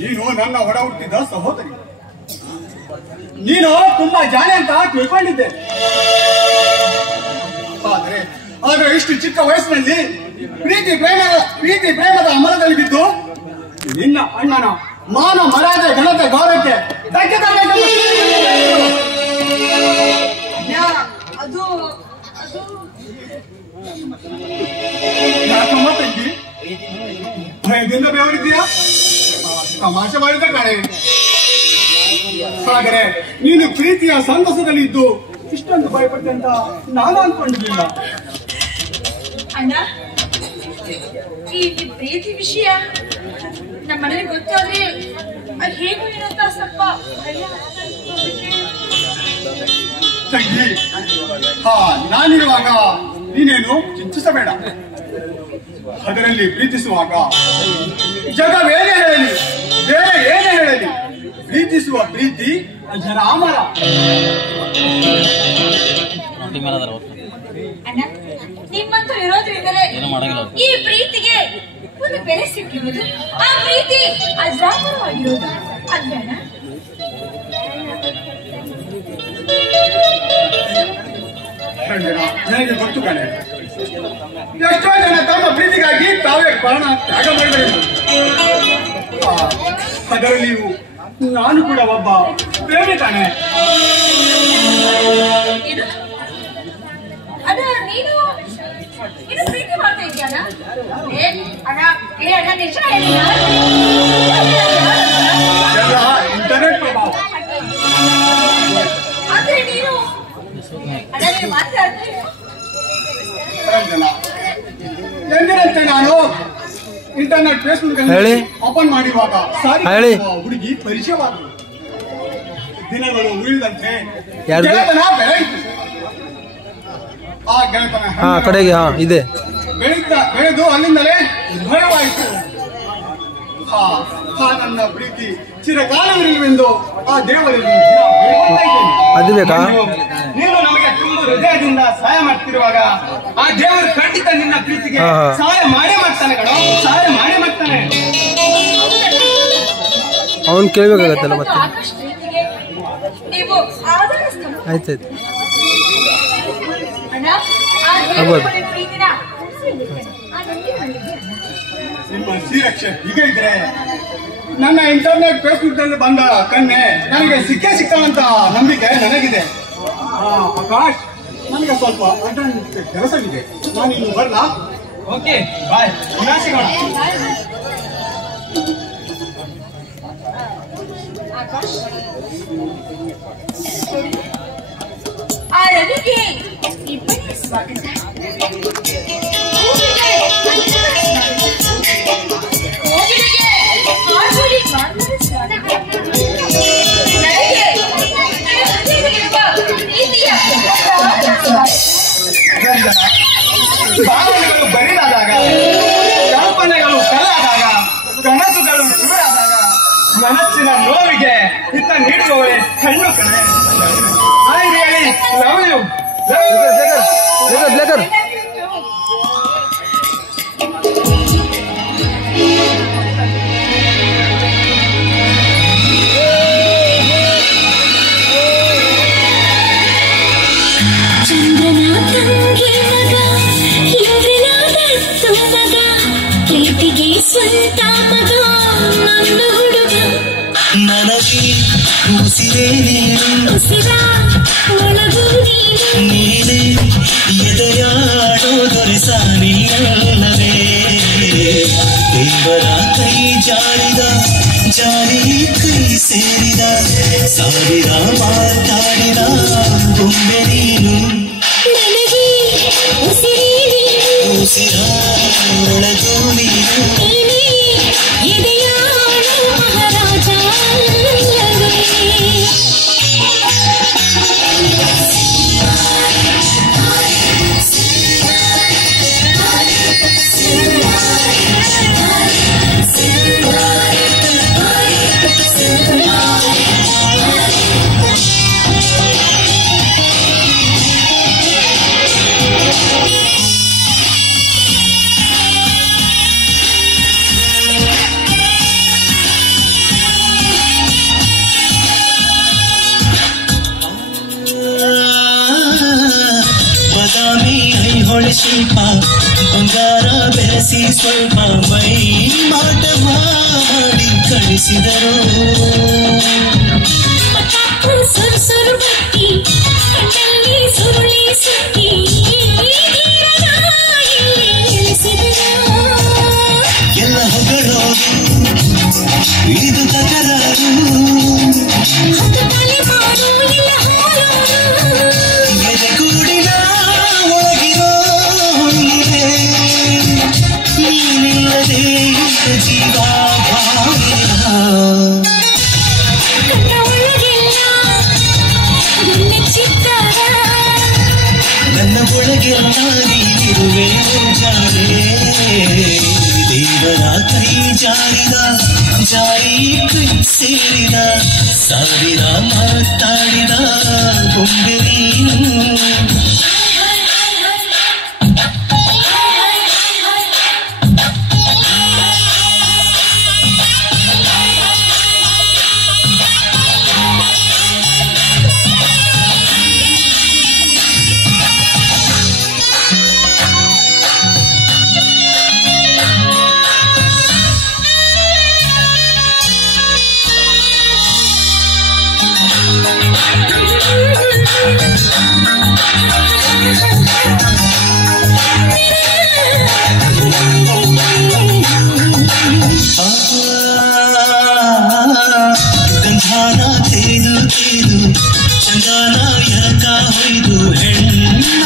ನೀನು ನನ್ನ ಒಡ ಹುಟ್ಟಿದ ಸಹೋದರಿ. ನೀನು ತುಂಬಾ ಜಾಣೆ ಅಂತ ತಿಳ್ಕೊಂಡಿದ್ದೆ. ಆದ್ರೆ ಇಷ್ಟು ಚಿಕ್ಕ ವಯಸ್ಸಿನಲ್ಲಿ ಪ್ರೀತಿ ಪ್ರೇಮದ ಅಮರದಲ್ಲಿ ಬಿದ್ದು ನಿನ್ನ ಅಣ್ಣನ ಮಾನ ಮರ್ಯಾದೆ ಘನತೆ ಗೌರವಕ್ಕೆ ಧಕ್ಕೆ ಯಾಕಮ್ಮ ತಂಗಿ ಭಯದಿಂದ ಬೆವರಿದ್ದೀಯಾ? ತಮಾಷೆ ಮಾಡಿದ ಕಣೆ. ಹಾಗಾದ್ರೆ ನೀನು ಪ್ರೀತಿಯ ಸಂತಸದಲ್ಲಿದ್ದು ಇಷ್ಟೊಂದು ಭಯಪಟ್ಟೆ ಅಂತ ನಾನು ಅನ್ಕೊಂಡಿರ್ಲಿಲ್ಲ. ಅಣ್ಣ, ಈ ಪ್ರೀತಿ ವಿಷಯ ನಮ್ಮ ಮನೆಗೆ ಗೊತ್ತಾದ್ರೆ ಅದು ಹೇಗೂ ಏನಂತ ಸ್ವಲ್ಪ ತಂಗಿ, ನಾನಿರುವಾಗ ನೀನೇನು ಚಿಂತಿಸಬೇಡ. ಅದರಲ್ಲಿ ಪ್ರೀತಿಸುವಾಗ ಜಗವೇನೇ ಹೇಳಲಿ, ಬೇರೆ ಏನೇ ಹೇಳಲಿ, ಪ್ರೀತಿಸುವ ಪ್ರೀತಿ ಅಜರಾಮರ. ಅಣ್ಣ, ನಿಮ್ಮಂತ ಇರೋದ್ರಿಂದಲೇ ಈ ಪ್ರೀತಿಗೆ ಒಂದು ಬೆಲೆ ಸಿಕ್ಕಿರುವುದು, ಆ ಪ್ರೀತಿ ಅಜರಾಮರವಾಗಿರುವುದು ಅಲ್ವೇ ಅಣ್ಣ? ನನಗೆ ಗೊತ್ತು ಕಣೆ, ಎಷ್ಟೋ ಜನ ತಮ್ಮ ಪ್ರೀತಿಗಾಗಿ ತಾವೇ ಪ್ರಾಣ ತ್ಯಾಗ ಮಾಡಬೇಕು. ಅದರಲ್ಲಿಯೂ ನಾನು ಕೂಡ ಒಬ್ಬ ಪ್ರೇಮಿ ತಾನೆ. ಅದ ನೀನು ಪ್ರೀತಿ ಮಾಡ್ತಾ ಇದೆಯಲ್ಲ? ಇಂಟರ್ನೆಟ್ ಪ್ರಭಾವ. ಆದ್ರೆ ನೀನು ಎಂದಿನಂತೆ ನಾನು ಇಂಟರ್ನೆಟ್ ಫೇಸ್ಬುಕ್ ಓಪನ್ ಮಾಡಿರುವಾಗ ಹುಡುಗಿ ಪರಿಚಯವಾದಳು. ದಿನಗಳು ಉಳಿದಂತೆ ಗೆಳೆತನ ಬೆಳೆಯಿತು. ಆ ಗೆಳೆತನ ಇದೆ ಬೆಳೆದು ಅಲ್ಲಿಂದಲೇ ಉದ್ಭವವಾಯಿತು. ನನ್ನ ಪ್ರೀತಿ ಚಿರಕಾಲವಿರಲಿವೆಂದು ಆ ದೇವರಲ್ಲಿ ಅದು ಬೇಕಾ? ನೀನು ನಮಗೆ ತುಂಬ ಹೃದಯದಿಂದ ಸಹಾಯ ಮಾಡ್ತಿರುವಾಗ ಆ ದೇವರು ಖಂಡಿತ ನಿನ್ನ ಪ್ರೀತಿಗೆ ಸಹಾಯ ಮಾಡೇ ಮಾಡ್ತಾನೆ ಕಣೋ, ಸಹಾಯ ಮಾಡೇ ಮಾಡ್ತಾನೆ. ಅವನ್ ಕೇಳ್ಬೇಕಾಗತ್ತಲ್ಲ ಮತ್ತೆ. ಆಯ್ತಾಯ್ತು, ನಿಮ್ಮ ಶ್ರೀರಕ್ಷೆ ಹೀಗೆ ಇದ್ರೆ ನನ್ನ ಇಂಟರ್ನೆಟ್ ಫೇಸ್ಬುಕ್ ನಲ್ಲಿ ಬಂದ ಕಣ್ಣೆ ನನಗೆ ಸಿಕ್ಕಂತ ನಂಬಿಕೆ ನನಗಿದೆ. ಪ್ರಕಾಶ್, ನನಗೆ ಸ್ವಲ್ಪ ಅರ್ಜೆಂಟ್ ಕೆಲಸವಿದೆ, ನಾನಿನ್ನು ಬರಲಾ? ಓಕೆ, ಬಾಯ್. ಸಿಗೋಣ. ಆ ರವಿಗೆ ಇಬ್ಬರಿಗೆ ಸ್ವಾಗತ. ಭಾವನೆಗಳು ಬರಿದಾದಾಗ, ಕಲ್ಪನೆಗಳು ಕಲ್ಲಾದಾಗ, ಕನಸುಗಳು ಸುಳ್ಳಾದಾಗ ಮನಸ್ಸಿನ ನೋವಿಗೆ ಹಿತ ನೀಡುವವಳೆ ಕಣ್ಣು ಕಣೆ. I really love you. ಪ್ರೀತಿಗೆ ಸ್ವಂತ ಮಗ ನನ್ನ ಹುಡುಗ, ನನಗೆ ಉಸಿರೇ ಉಸಿರ ಒಳಗೂ ನೀನೇ ಎದೆಯಾಡೋ ದೊರೆಸಾನಿಯಲ್ಲವೇ. ದೇವರ ಕೈ ಜಾರಿದ ಜಾರಿ ಕೈ ಸೇರಿದ ಸಾವಿರ ಮಾತಾಡಿದ ಬೊಂಬೆ ನೀನು, ನನಗೆ ಉಸಿರ ಒಳಗೂ ನೀನು ಎದೆಯಾಡೋ ಮಹಾರಾಜ ಅಲ್ಲವೇ. ಶಿಲ್ಪ ಬಂಗಾರ ಬೆರೆಸಿ ಸ್ವಲ್ಪ ಮೈ ಮಾಟ ಮಾಡಿ ಕಳಿಸಿದರು ಸುರು ಸುರು ಬತ್ತಿ ಕಣ್ಣಲ್ಲಿ ಸುರುಳಿ ಸುತ್ತಿ ಎಲ್ಲ ಹೊಗಳೋರು ಇದು ತಕರಾರು ಎದೆಗೂಡಿನ ಒಳಗಿರೋ ನೀನಿಲ್ಲದೆ ಜೀವ ನನ್ನ ಒಳಗೆಲ್ಲ ನೀನಿರುವೆ ಜಾರೆ ದೇವರ ಕೈ ಜಾರಿದ ಜಾರಿ ಕೈ ಸೇರಿದ ಸಾವಿರ ಮಾತಾಡಿದ ಗೊಂಬೆ ನೀನು ಗಂಧಾನ ತೇದು ತೇದು ಚಂದನ ಎರಕ ಹೊಯ್ದು ಹೆಣ್ಣ